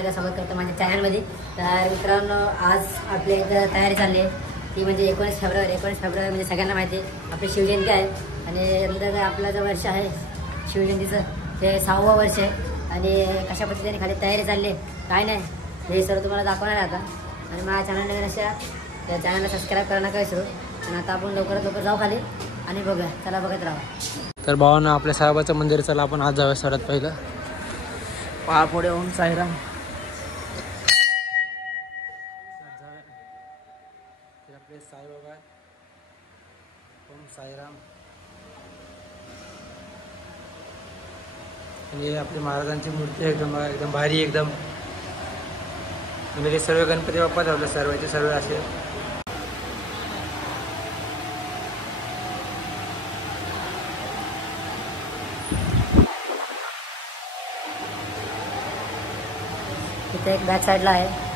एकदा स्वागत करतो माझ्या चॅनलमध्ये। तर मित्रांनो आज आपल्या इथं तयारी चालली आहे ती म्हणजे 19 फेब्रुवारी म्हणजे सगळ्यांना माहिती आहे आपली शिवजयंती आहे आणि नंतर आपलं जो वर्ष आहे शिवजयंतीचं ते 6वं वर्ष आहे आणि कशा पद्धतीने खाली तयारी चालली आहे काय नाही हे सर्व तुम्हाला दाखवणार आहे आता। आणि माझ्या चॅनलने अशा त्या चॅनलला सबस्क्राईब करायला नका विसरू। आणि आता आपण लवकरात लवकर जाऊ खाली आणि बघूया, चला बघत राहा। तर भावांना आपल्या साहेबाचं मंदिर चला आपण आज जाऊया सर्वात पहिलं पहापुढे ओम साईराम। आपले साईबाबा ओम साईराम आणि आपली महाराजांची मूर्ती एकदम भारी एकदम म्हणजे सर्व गणपती बाप्पा आपल्या सर्वांचे सर्व असे इथे एक बॅक साईडला आहे।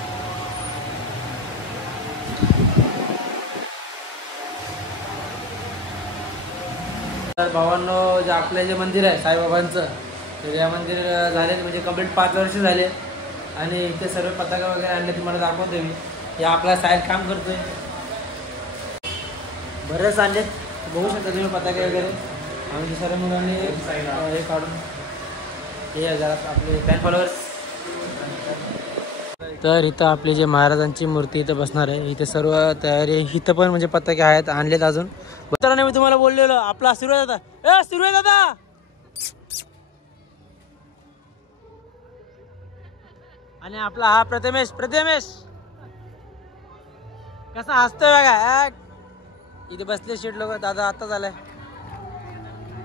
तर भावांनो जे आपलं जे मंदिर आहे साईबाबांचं तर या मंदिर झाले म्हणजे कंप्लीट 5 वर्ष झाले आणि इथे सर्व पताका वगैरे आणले तुम्हाला दाखवतो मी। हे आपला साहेब काम करतोय बरेच आणलेत बघू शकता तुम्ही पताके वगैरे आणि सर्व मुलांनी हे काढून हे जरा आपले फॅन फॉलोअर्स। तर इथं आपली जे महाराजांची मूर्ती इथं बसणार आहे इथे सर्व तयारी इथं पण म्हणजे पताके आहेत आणलेत अजून। तर मी तुम्हाला बोललेलो आपला आशीर्वाद दादा आशीर्वाद दादा आणि आपला हा प्रथमेश कसा हसतोय बघा इथे बसले शीट लोक। दादा आता झालाय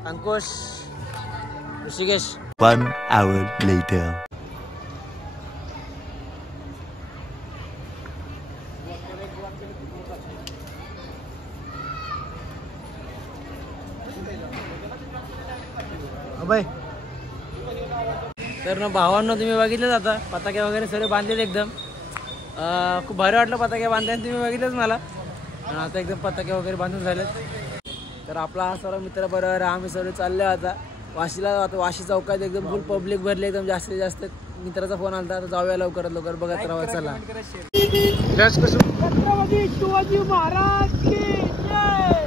अंकुश ऋषिकेश। 1 hour later तर ना भावांनो तुम्ही बघितलं आता पताके वगैरे सर्व बांधलेत एकदम खूप भारी वाटलं पताके बांधल्याने तुम्ही बघितलंच मला। आणि आता एकदम पताके वगैरे बांधून झालेत। तर आपला हा सर्व मित्र बरोबर आम्ही सर्व चालले आता वाशीला। आता वाशी चौकात एकदम फुल पब्लिक भरली एकदम जास्तीत जास्त। मित्राचा फोन आला तर जाऊया लवकरात लवकर बघत राहा चला। छत्रपती शिवाजी महाराज की जय।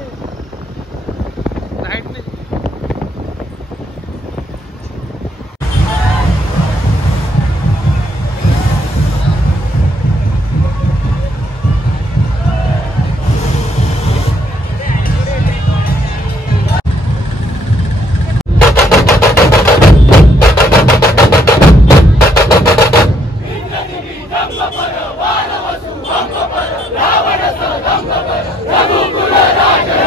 रघुकुल राजा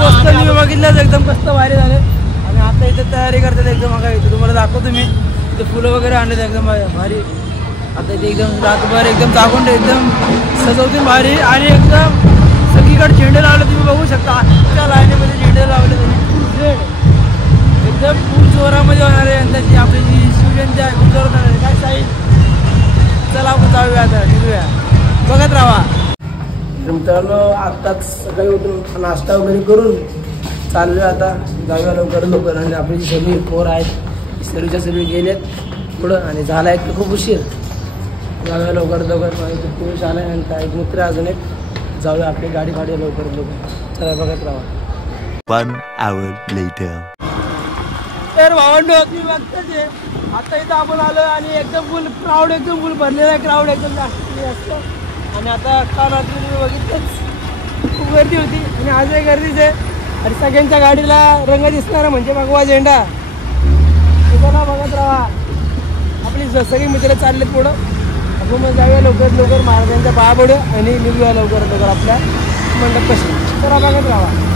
पोस्ट तुम्ही बघितलंच एकदम मस्त भारी झाले. आणि आता इथे तयारी करतात एकदम. बघा इथे तुम्हाला दाखवतो मी. इथे फुलं वगैरे आणलेत एकदम भारी. आता इथे एकदम रातभर एकदम जागून एकदम सजवतील भारी. आणि एकदम सगळीकडे झेंडे लावले तुम्ही बघू शकता. आजच्या लाईनीमध्ये झेंडे लावले एकदम फुल जोरामध्ये होणार आहे. यंदाची आपली जी शिवजयंती आहे खूप जोरात होणार आहे. काय साई चला आपण जाऊया आता निघूया. बघत राहा. मित्रांनो आत्ताच सकाळी उठून नाश्ता वगैरे करून चाललोय आता. जाऊया लवकर. आणि आपली जी सगळी पोर आहेत सर्वीच्या सर्वी गेलेत पुढं आणि झाला एक खूप उशीर. जाऊया लवकर. पुरुष आला आणि एक मित्र अजून एक. जाऊया आपली गाडी काढूया लवकर. चला बघत राहा. 1 hour later. तर भावंड तुम्ही बघताच आहे. आता इथं आपण आलो आणि एकदम फुल क्राऊड एकदम फुल भरलेला आहे. क्राऊड एकदम जास्त असतं. आणि आता काल रात्री तुम्ही बघितलंच खूप गर्दी होती आणि आजही गर्दीच आहे. आणि सगळ्यांच्या गाडीला रंग दिसणारा म्हणजे भगवा झेंडा. तुम्हाला बघत राहा. आपली सगळी मित्र चाललेत पुढं. आपण मग जाऊया लवकर महाराजांच्या पाया पडू आणि निघूया लवकर आपल्या मंडप कशी. तर बघत राहा.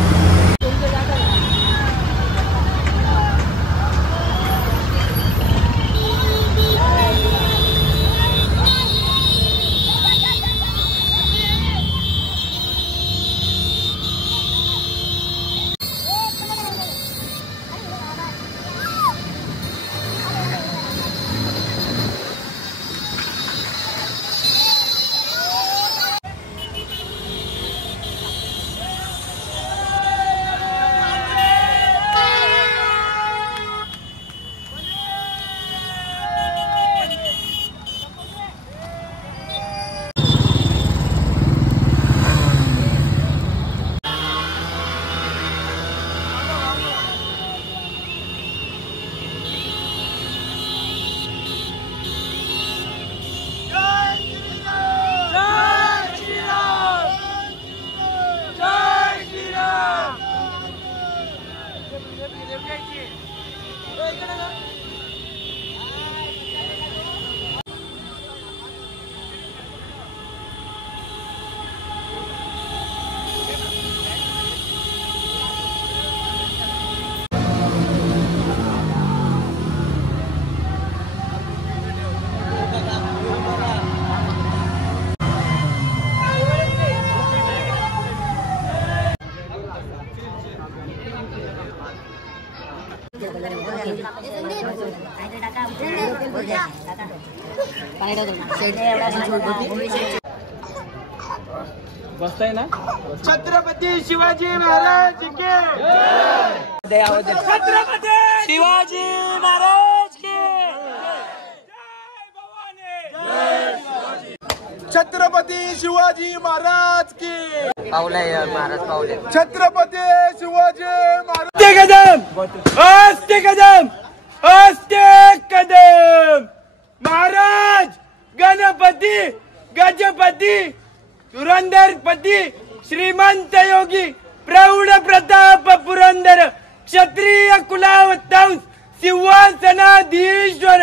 बसताय ना. छत्रपती शिवाजी महाराज की जय. छत्रपती शिवाजी महाराज की जय. छत्रपती शिवाजी महाराज की पावले महाराज पावले. छत्रपती शिवाजी महाराज कदम महाराज गणपती गजपती धुरंधरपती श्रीमंत योगी प्रौढ प्रताप पुरंदर क्षत्रिय कुलावतांस सिंहासनाधीश्वर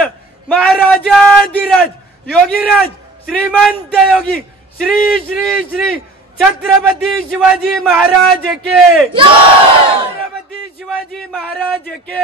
महाराजाधिराज योगीराज श्रीमंत योगी श्री श्री श्री छत्रपती शिवाजी महाराज के. छत्रपती शिवाजी महाराज के.